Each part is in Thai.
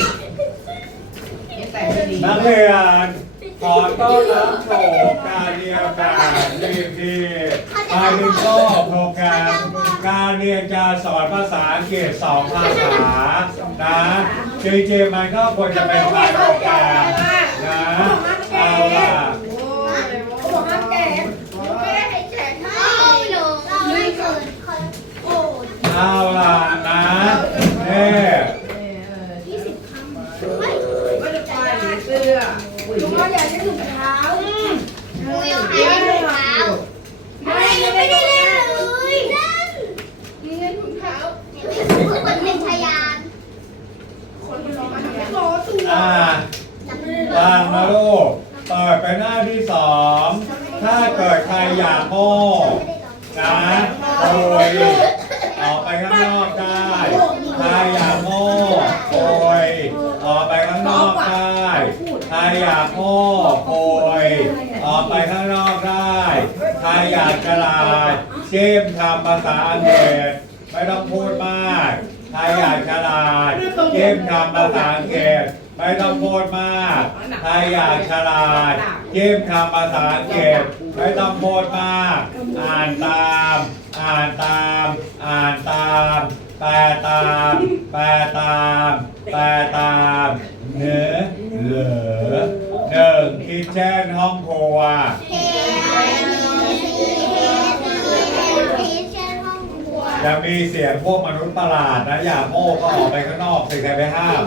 ยังแต่ไม่ดีนักเรียนขอต้อนรับสู่การเรียนแบบรีพีบาริโกโปรแกรมการเรียนการสอนภาษาอังกฤษสองภาษานะจริงๆมันก็ควรจะเป็นภาษาโปรแกรมนะเอาล่ะ เขาบอกห้ามแก่ ไม่ได้ให้แจกให้หนูลุยเกินโอ้ เอาล่ะนะเน่ ยี่สิบคำไม่ ก็จะไปหรือเสื้อ ลุงเราอยากได้ถุงเท้าลุงยังหาได้ถุงเท้าไม่ยังไม่ได้เล่นเลยเล่นมีเงินถุงเท้าคนเป็นพยาน คนมันร้องมาทำไม ขอตัว อ่าางมาลูกเปิดไปหน้าที่สองถ้าเกิดใครอยากโง่นะโอยออกไปข้างนอกได้ใครอยากโง่โอยออกไปข้างนอกได้ใครอยากโง่โอยออกไปข้างนอกได้ใครอยากฉลาดเชื่อมทำภาษาอังกฤษไม่ต้องพูดมากใครอยากฉลาดเชื่อมทำภาษาอังกฤษ ไม่ต้องพูดมากใครอยากฉลาดเกมคำภาษาอังกฤษไม่ต้องพูดมาก อ่านตาม อ่านตาม อ่านตาม แปลตาม แปลตาม แปลตามเนื้อเหลือหนึ่งคิดเช่นห้องครัวเฮ้ยพีชเช่นห้องครัวจะมีเสียงพวกมนุษย์ประหลาดนะ อย่าโง่ก็ออกไปข้างนอกสิใครไปห้าม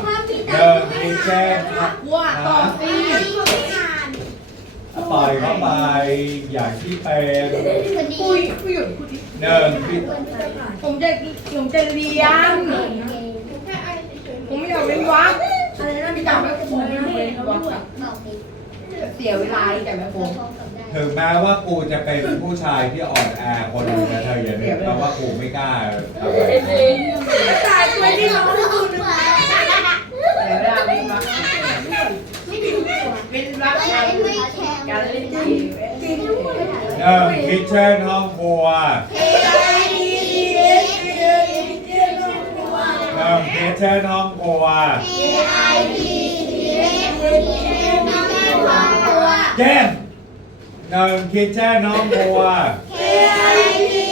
ภาพพี่หตานึ่งคิดเช่นว่าต่อสิปล่อยเข้าไปอย่างที่เป็นคนดีคุยคุยหยุดคุยหนึ่งคิดผมจะผมจะเรียนผมไม่อยากเป็นวัดอะไรนะพี่จ๋าแม่ผมไม่อยากเป็นวัดอะเสียเวลาที่จ๋าแม่ผมถึงแม้ว่ากูจะเป็นผู้ชายที่อ่อนแอคนหนึ่งนะเธออย่าลืมนะว่ากูไม่กล้าทำอะไรตายช่วยที่เราไม่ดูนะเสียเวลาเป็นวัด ไม่ถึงหั วเป็นวัดไม่การไม่แข็งการเล่นทีมจริงด้วยหนึ่งคิดเช่นห้องครัวเฮ้ยดีดีดีหนึ่งคิดเช่นห้องครัวไอพีดีเล่นดีเล่นน้ำห้องครัวเจมส์หนึ่งคิดเช่นห้องครัวเฮ้ยดี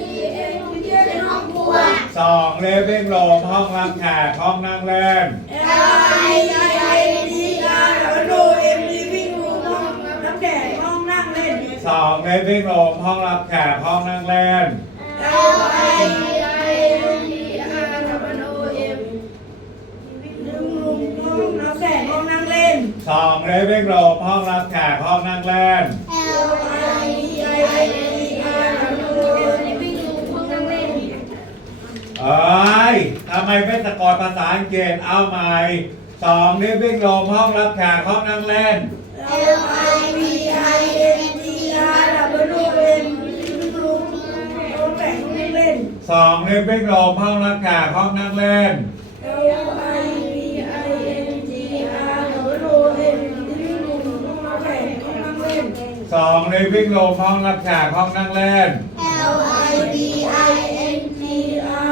ดีเล่นห้องครัวสองเลเวลโลมห้องรับแขกห้องนั่งเล่น 12 living กโรมห้องรับแขกห้องนั่งเล่น L I V I N D R W O M ลุงลุงห้องรับแขกห้องนั่งเล่นส2 living กโรมห้องรับแขกห้องนั่งเล่น L I I N R W O M วิ่งลุงห้องนั่งเล่น เอ้ยทำไมเป็นสะกดภาษาอังกฤษเอาใหม่2 living กโรมห้องรับแขกห้องนั่งเล่น L I สองเลเวลโลมห้องรับแขกห้องนั่งเล่น L I V I N T R W O M วิ่งรูห้องแต่งห้องนั่งเล่น สองเลเวลโลมห้องรับแขกห้องนั่งเล่น L I V I N T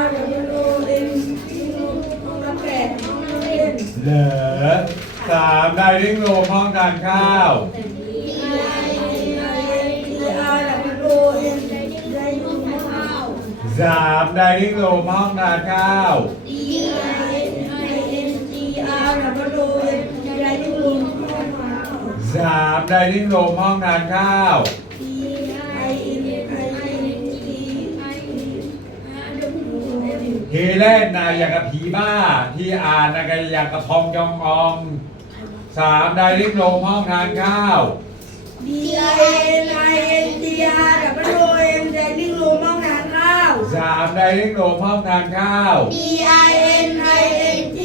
R W O M วิ่งรูห้องน้ำแดงห้องนั่งเล่น เหลือสามไดริ่งโลมห้องทานข้าว D สามไดริงโลมห้องทานข้าว D I N T R W O M ได้ยินลุงงานข้าวสามไดริงโลมห้องทานข้าว D I N I N T I W O M ทีเล่นนายอย่างกับผีบ้า ที่อ่านนะกันอย่างกับพองยองอองสามไดริงโลมห้องทานข้าว D I N I N T R W O M ได้ยินลุงห้องทานข้าว สามไดริ่งโลมห้องทานข้าว D I N I N T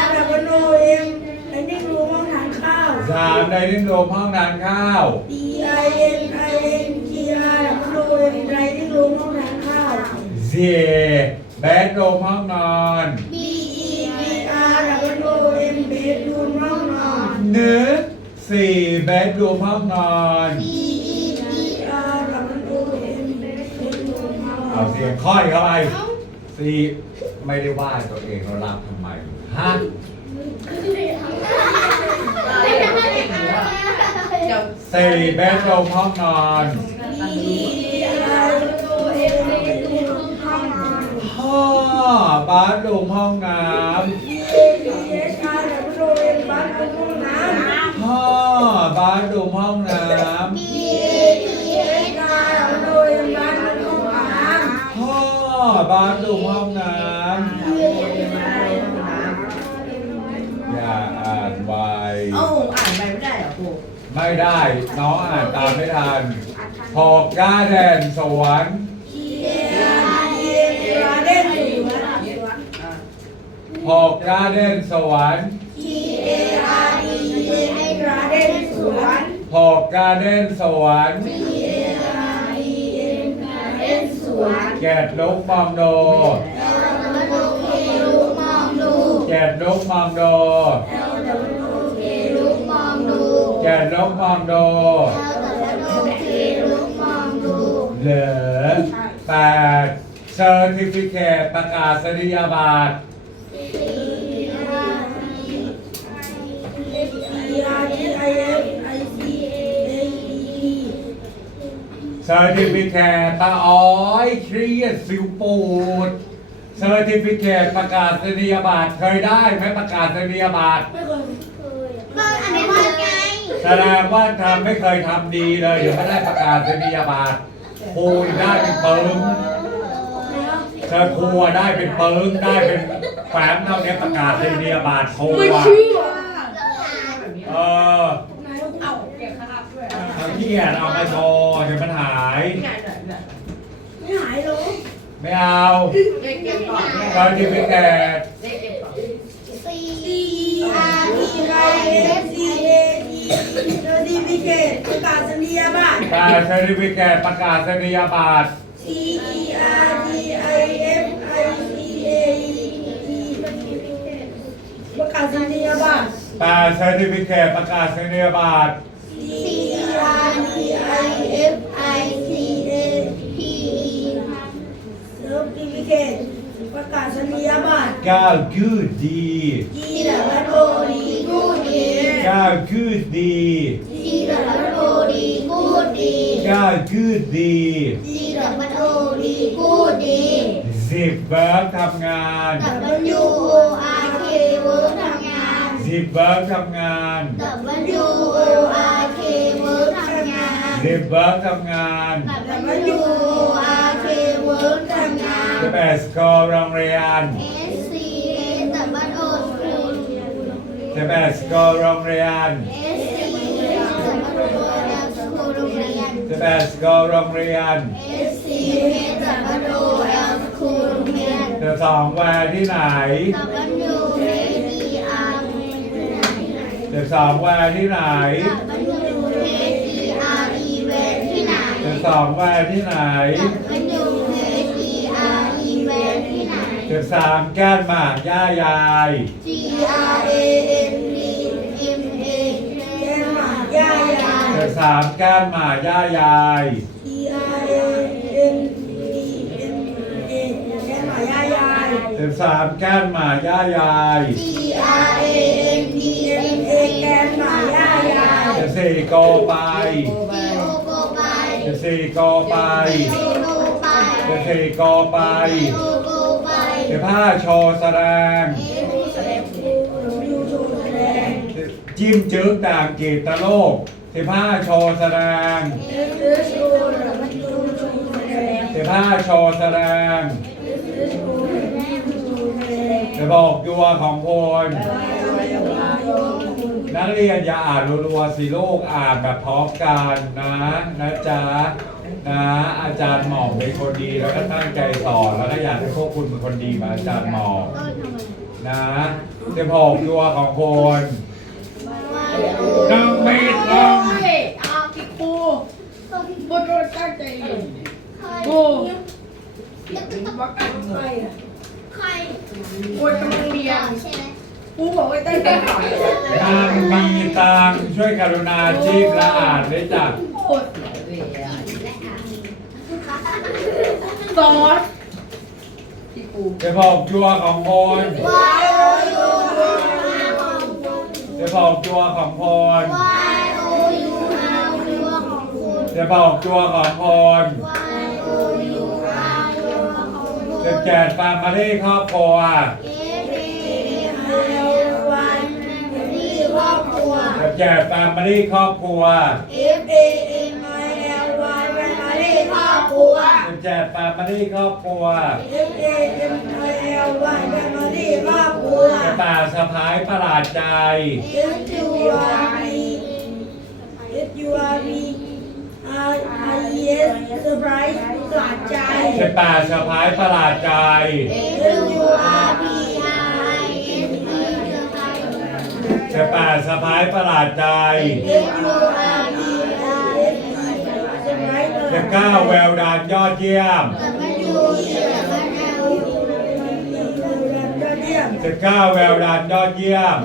R W O M ได้ยินลุงห้องทานข้าว สามไดริ่งโลมห้องทานข้าว D I N I N T R W O M ได้ยินลุงห้องทานข้าว สี่แบดโลมห้องนอน B E B R W O M เบดรูมห้องนอนหนึ่งสี่แบดโลมห้องนอน B เอานเสียงค่อยเข้าไปสี่ไม่ได้ว่าตัวเองเรารับทำไมฮะเดี๋ยวสี่เบดรูมห้องนอนดีไอโอเอ็มห้องนอนห้าบาร์รูมห้องน้ดีดีเอสอาร์ดับเบิลโอเอ็มบ้านเป็นห้องน้ำำห้าบาร์รูมห้องน้ดี ไม่ได้ น้องอ่านตามไม่ทันหกกาแดนสวนดีเออาร์ดีเอ็มการ์เด้นสวนหกกาแดนสวนดีเออาร์ดีเอ็มการ์เด้นสวนหกกาแดนสวนดีเออาร์ดีเอ็มการ์เด้นสวนแกดลุกมองโดลูกมองดูแกดลกมองโด แกดลุกมองโดลูกมองดูเหลือแปดเซอร์ติฟิเคตประกาศนียบัตรดีอาร์ดีไอเซอร์ติฟิเคตตาอ้อยเครียดสิวปูดเซอร์ติฟิเคตประกาศนียบัตรเคยได้ไหมประกาศนียบัตรไม่เคยก็อันนี้ว่ แสดงว่าทำไม่เคยทำดีเลยเดี๋ยวไม่ได้ประกาศนียบัตรครูได้เป็นปึ้งเธอครูได้เป็นปึ้งได้เป็นแฟ้มเท่านี้ประกาศนียบัตรครูไม่อะเชื่อแบบนี้เออเอ้าเก็บคาบด้วยเอาที่เขียนเอาไปโชว์เดี๋ยวมันหายนี่ไงเนี่ยเนี่ยไม่หายหรอกไม่เอาเลขเก็บก่อนเซอร์ติฟิเคตเลขเก็บก่อนซี เคตประกาศนียบัตรแต่เซอร์ติฟิเคตประกาศนียบัตร C E R D I F I C A E ประกาศนียบัตรแต่เซอร์ติฟิเคตประกาศนียบัตร C E R D I F I C A พีเซิร์ฟติฟิเคตประกาศนียบัตรก้าวกูดดี G W O D กูดีก้าวกูดดี G W O D กู ดีก้าวกูดดี G W O D กูดีสิบเบิร์กทำงาน W O R K เวิร์กทำงานสิบเบิร์กทำงาน W O R K เวิร์กทำงานสิบเบิร์กทำงาน W O R K เวิร์กทำงานสิบแปดสกอร์โรงเรียน S C S W O สคูลสิบแปดสกอร์โรงเรียน S C S รียนสิบแปดสกอร์โรงเรียน S C S W O L สคูลโรงเรียนสิบสองแวร์ที่ไหน W A D R สิบสองแวร์ที่ไหน W A D R E เวทที่ไหนสิบสองแวร์ที่ไหน W A D R E เวทที่ไหนสิบสามแก้นหมากย่ายาย G R A N สิบสามแก้นหมาย่ายาย T R A N D M A แกนหมาย่ายายสิบสามแก้นหมาย่ายาย G R A N D M A แกนหมาย่ายายสิบสี่โกไป G O โกไปสิบสี่โกไป G O โกไปสิบสี่กไป G O โกไปสิบห้าโชว์แสดง A แสดง W โชว์แสดง จิ้มจึ๊กต่างเกีตะโลก สิบห้าโชว์แสดงสิบห้าโชว์แสดง S O W โชว์แสดงจะบอกตัวของพลนักเรียนอย่าอ่านรัวๆสิลูกอ่านแบบพร้อมกันนะนะจ๊ะนะอาจารย์หมอมเป็นคนดีแล้วก็ตั้งใจสอนแล้วก็อยากให้พวกคุณเป็นคนดีมือาจารย์หมอมนะจะบอกตัวของพลน้องไม่ต้ โอ้ อง ยเอาพี่ครูบนรถตั้งใจอยู่โอ้ยว่ากันใครอะใครโอ้ยกำลังเรียนใช่ไหมปูบอกว่าตั้งใจสอนนางมีตังช่วยกรุณาชีพละอานด้วยจ้ะโอ้ยเรียนและอ่านสพี่ครูจะบอกตัวของพล Y O บอกตัวของคน Y O U R ตัวของคุณจะบอกตัวของคน ของคุณจะแจกฟาร์มารีครอบครัว F A เอลวันที่ครอบครัวจะแจกฟาร์มารีครอบครัว F A M I L Y เป็นมาที่ครอบครัวจะแจกฟาร์มารีครอบครัว F A M I L Y เป็นมาที่ครอบครัวจะป่าสะพายประหลาดใจ S U R B S U R B R I E S surprise หลาดใจจะป่าสะพายประหลาดใจ S U R B I S E จะป่าสะพายประหลาดใจ S U R P I S T จะก้าวแววดานยอดเยี่ยม W E L L ยอดเยี่ยมจะก้าวแววดานยอดเยี่ยม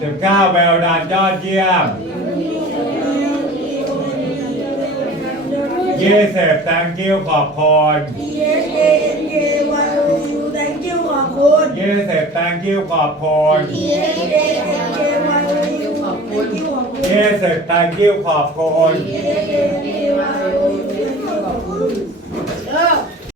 จะก้าวแววดานยอดเยี่ยม ยี่สิบ thank you ขอบคุณ D H A N K Y O U thank you ขอบคุณ ยี่สิบ thank you ขอบคุณ D H A N K Y O U thank you ขอบคุณ ยี่สิบ thank you ขอบคุณ D H A N K Y O U